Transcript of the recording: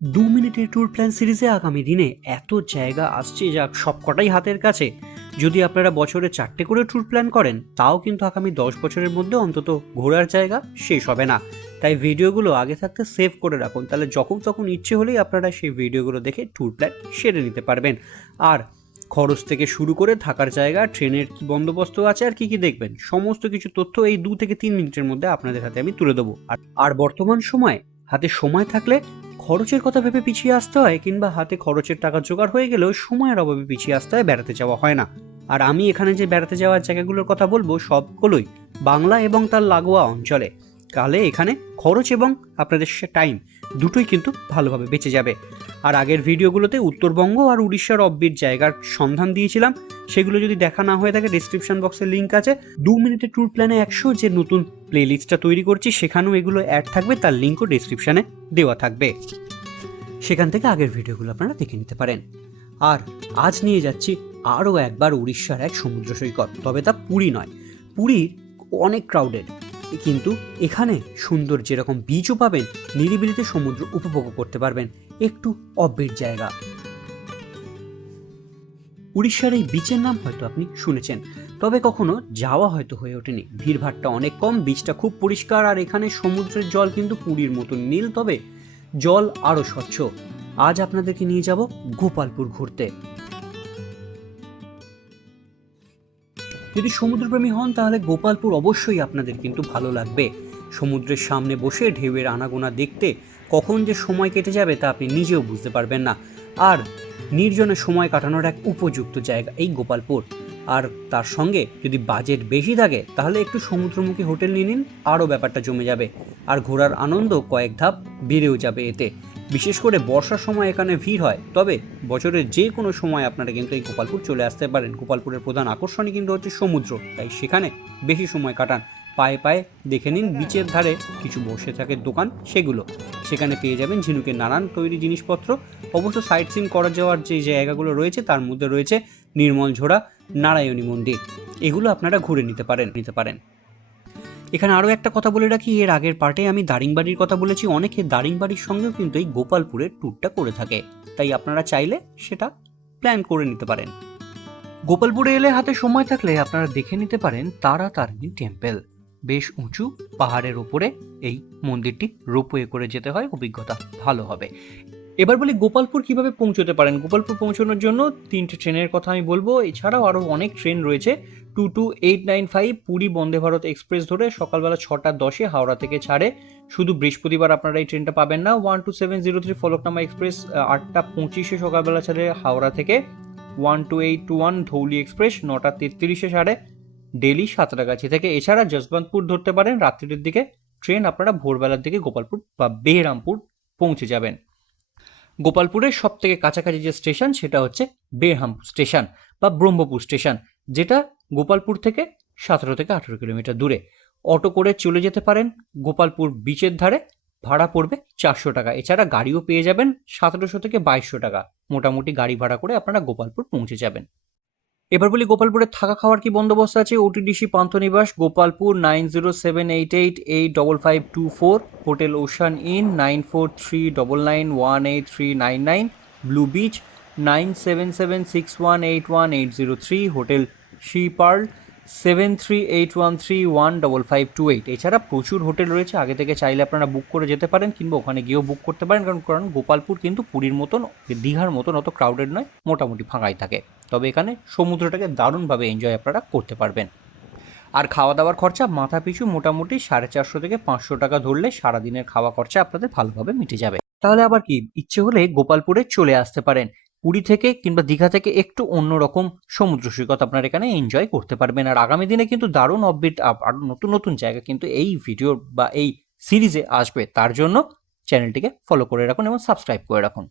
দু মিনিটের tour plan সিরিজে আগামী দিনে এত জায়গা আসছে যা সবকটাই হাতের কাছে। যদি আপনারা বছরে চারটে করে ট্যুর প্ল্যান করেন, তাও কিন্তু আগামী দশ বছরের মধ্যে অন্তত ঘোরার জায়গা শেষ হবে না। তাই ভিডিওগুলো আগে থাকতে সেভ করে রাখুন, তাহলে যখন তখন ইচ্ছে হলেই আপনারা সেই ভিডিওগুলো দেখে ট্যুর প্ল্যান সেরে নিতে পারবেন। আর খরচ থেকে শুরু করে থাকার জায়গা, ট্রেনের কী বন্দোবস্ত আছে আর কী কী দেখবেন, সমস্ত কিছু তথ্য এই দু থেকে তিন মিনিটের মধ্যে আপনাদের হাতে আমি তুলে দেবো। আর আর বর্তমান সময় হাতে সময় থাকলে খরচের কথা ভেবে পিছিয়ে আসতে হয় কিংবা হাতে খরচের টাকা জোগাড় হয়ে গেলেও সময়ের অভাবে পিছিয়ে আসতে হয়, বেড়াতে যাওয়া হয় না। আর আমি এখানে যে বেড়াতে যাওয়ার জায়গাগুলোর কথা বলব সবগুলোই বাংলা এবং তার লাগোয়া অঞ্চলে। কালে এখানে খরচ এবং আপনাদের টাইম দুটোই কিন্তু ভালোভাবে বেঁচে যাবে। আর আগের ভিডিওগুলোতে উত্তরবঙ্গ আর উড়িষ্যার অব্বির জায়গার সন্ধান দিয়েছিলাম। সেগুলো যদি দেখা না হয়ে থাকে ডিসক্রিপশন বক্সের লিঙ্ক আছে। দু মিনিটের ট্যুর প্ল্যানে একশো যে নতুন প্লেলিস্টটা তৈরি করছি, সেখানেও এগুলো অ্যাড থাকবে, তার লিঙ্কও ডিসক্রিপশানে দেওয়া থাকবে। সেখান থেকে আগের ভিডিওগুলো আপনারা দেখে নিতে পারেন। আর আজ নিয়ে যাচ্ছি আরও একবার উড়িষ্যার এক সমুদ্র সৈকত, তবে তা পুরী নয়, পুরীর অনেক ক্রাউডেড কিন্তু এখানে সুন্দর যেরকম বিচও পাবেন, নিরিবিলিতে সমুদ্র উপভোগ করতে পারবেন, একটু অব্যের জায়গা। উড়িষ্যার এই বিচের নাম হয়তো আপনি শুনেছেন, তবে কখনো যাওয়া হয়তো হয়ে ওঠেনি। ভিড়ভাড়টা অনেক কম বিচটা খুব পরিষ্কার, আর এখানে সমুদ্রের জল কিন্তু পুরীর মতন নীল, তবে জল আরও স্বচ্ছ। আজ আপনাদেরকে নিয়ে যাব গোপালপুর ঘুরতে। যদি সমুদ্রপ্রেমী হন, তাহলে গোপালপুর অবশ্যই আপনাদের কিন্তু ভালো লাগবে। সমুদ্রের সামনে বসে ঢেউয়ের আনাগোনা দেখতে কখন যে সময় কেটে যাবে তা আপনি নিজেও বুঝতে পারবেন না। আর নির্জনে সময় কাটানোর এক উপযুক্ত জায়গা এই গোপালপুর। আর তার সঙ্গে যদি বাজেট বেশি থাকে, তাহলে একটু সমুদ্রমুখী হোটেল নিয়ে নিন, আরও ব্যাপারটা জমে যাবে। আর ঘোরার আনন্দ কয়েক ধাপ বেড়েও যাবে এতে। বিশেষ করে বর্ষার সময় এখানে ভিড় হয়, তবে বছরের যে কোনো সময় আপনারা কিন্তু এই গোপালপুর চলে আসতে পারেন। গোপালপুরের প্রধান আকর্ষণই কিন্তু হচ্ছে সমুদ্র, তাই সেখানে বেশি সময় কাটান। পায়ে পায়ে দেখে নিন বিচের ধারে কিছু বসে থাকে দোকান, সেগুলো। সেখানে পেয়ে যাবেন ঝিনুকের নানান তৈরি জিনিসপত্র। অবশ্য সাইট সিন করা যাওয়ার যে জায়গাগুলো রয়েছে, তার মধ্যে রয়েছে নির্মল ঝোড়া, নারায়ণী মন্দির। এগুলো আপনারা ঘুরে নিতে পারেন নিতে পারেন। এখানে আরও একটা কথা বলে রাখি, এর আগের পার্টে আমি দারিংবাড়ির কথা বলেছি, অনেকে দারিংবাড়ির সঙ্গেও কিন্তু এই গোপালপুরের ট্যুরটা করে থাকে। তাই আপনারা চাইলে সেটা প্ল্যান করে নিতে পারেন। গোপালপুরে এলে হাতে সময় থাকলে আপনারা দেখে নিতে পারেন তারা তারিণী টেম্পল বেশ উঁচু পাহাড়ের ওপরে এই মন্দিরটি রোপওয়ে করে যেতে হয়, অভিজ্ঞতা ভালো হবে। এবার বলি গোপালপুর কীভাবে পৌঁছতে পারেন? গোপালপুর পৌঁছানোর জন্য তিনটে ট্রেনের কথা আমি বলব। এছাড়াও আরও অনেক ট্রেন রয়েছে। Two two eight nine five Puri Vande Bharat express ধরে সকালবেলা ছটা দশে হাওড়া থেকে ছাড়ে। শুধু বৃহস্পতিবার আপনারা এই ট্রেনটা পাবেন না। One two seven zero three Falaknuma express আটটা পঁচিশে সকালবেলা ছাড়ে হাওড়া থেকে। One two eight two one Dhauli express, নটা তেত্রিশে ছাড়ে। ডেলি সাঁতরাগাছি থেকে। এছাড়া যশবন্তপুর ধরতে পারেন, রাত্রির দিকে ট্রেন আপনারা ভোরবেলার দিকে গোপালপুর বা বেহরামপুর পৌঁছে যাবেন। গোপালপুরের সব থেকে কাছাকাছি যে স্টেশন, সেটা হচ্ছে বেরহামপুর স্টেশন বা ব্রহ্মপুর স্টেশন, যেটা গোপালপুর থেকে সতেরো থেকে আঠেরো কিলোমিটার দূরে। অটো করে চলে যেতে পারেন গোপালপুর বিচের ধারে, ভাড়া পড়বে চারশো টাকা। এছাড়া গাড়িও পেয়ে যাবেন সতেরোশো থেকে বাইশশো টাকা। মোটামুটি গাড়ি ভাড়া করে আপনারা গোপালপুর পৌঁছে যাবেন। এবার বলি গোপালপুরে থাকা খাওয়ার কি বন্দোবস্ত আছে? OTDC Panthanivas, Gopalpur nine zero seven eight eight eight double five two four, hotel ocean inn, nine four three double nine one eight three nine nine, blue beach, nine seven seven six one eight one eight zero three, hotel sea pearl seven three eight one three one double five two eight এছাড়া প্রচুর hotel রয়েছে, আগে থেকে চাইলে আপনারা বুক করে যেতে পারেন কিংবা ওখানে গিয়েও বুক করতে পারেন। কারণ কারণ গোপালপুর কিন্তু পুরীর মতন, দীঘার মতন অত ক্রাউডেড নয়, মোটামুটি ফাঁকাই থাকে। তবে এখানে সমুদ্রটাকে দারুণভাবে এনজয় আপনারা করতে পারবেন। আর খাওয়া দাওয়ার খরচা মাথা পিছু মোটামুটি সাড়ে চারশো থেকে পাঁচশো টাকা ধরলে সারাদিনের খাওয়া খরচা আপনাদের ভালোভাবে মিটে যাবে। তাহলে আবার কি, ইচ্ছে হলে গোপালপুরে চলে আসতে পারেন। পুরী থেকে কিংবা দীঘা থেকে একটু অন্যরকম সমুদ্র সৈকত আপনারা এখানে এনজয় করতে পারবেন। আর আগামী দিনে কিন্তু দারুণ অববিট আর নতুন নতুন জায়গা কিন্তু এই ভিডিও বা এই সিরিজে আসবে। তার জন্য চ্যানেলটিকে ফলো করে রাখুন এবং সাবস্ক্রাইব করে রাখুন।